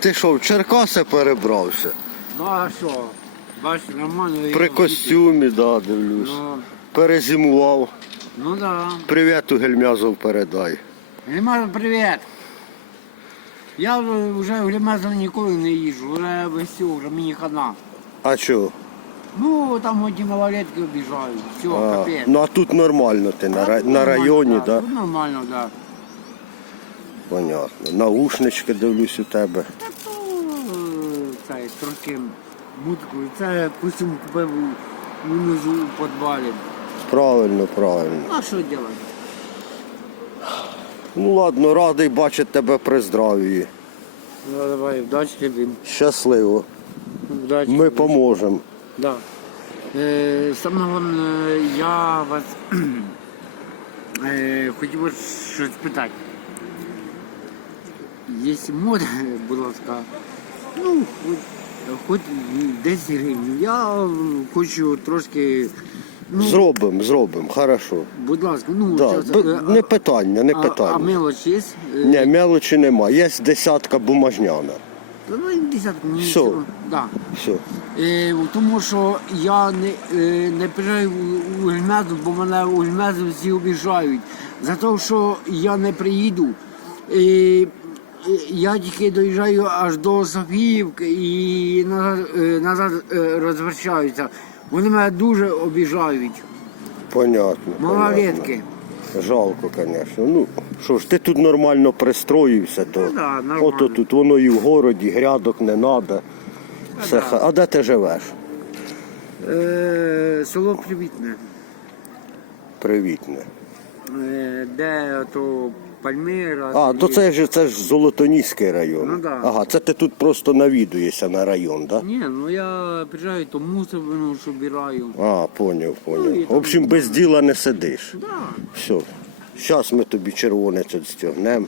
Ти що, в Черкаси перебрався? Ну а що? Бачиш, нормально. я При їду. костюмі, да, дивлюсь. Ну, Перезимував. ну да. Привіт у Гельмязов передай. Глімазов, привіт. Я вже в Глімазов ніколи не їжджу, вже все, вже мені хана. А що? Ну, там одні малолетки обіжають, все, А, капець. ну а тут нормально ти на, ра- на районі, так? Да? Тут нормально, так. Да. Понятно. Наушнички дивлюсь у тебе. Та то це трошки. Це костюм купив у- унизу у підвалі. Правильно, правильно. Ну, а що робити? Ну ладно, радий бачити тебе при здравії. Ну, давай, вдачі тобі. Щасливо. Вдачі Ми поможемо. Да. Е, саме головне, я вас е, хотів вас щось питати. Якщо можна, будь ласка, ну, хоч, хоч 10 гривень. Я хочу трошки, ну, Зробимо, зробимо, хорошо. будь ласка, ну, Да. щас, б- е, Не питання, не а, а питання. мелоч є? Е, Ні, мелочі нема. Є десятка бумажняна. Ну, і десятку, мені Все. все. Да. Все. Е, тому що я не, е, не приїжджаю у Ульмезу, бо мене у Ульмезу всі обіжають. За те, що я не приїду. Е, я тільки доїжджаю аж до Софіївки і назад, е, назад е, розвертаюся. Вони мене дуже обіжають. Понятно. понятно. Малолетки. Жалко, звісно. Ну, що ж, ти тут нормально пристроївся, то Ну да, нормально. ото тут воно і в городі, грядок не треба. Все, да. ха- А де ти живеш? Е, село Привітне. Привітне. Е, де то Пальмира. А, то це ж це ж Золотоніський район. Ну да. Ага, це ти тут просто навідуєшся на район, так? Ні, ну я приїжджаю, то мусор виношу. А, поняв, Ну, поняв. В там- общем, без діла не сидиш. Да. Все. Зараз ми тобі червонець відстягнемо.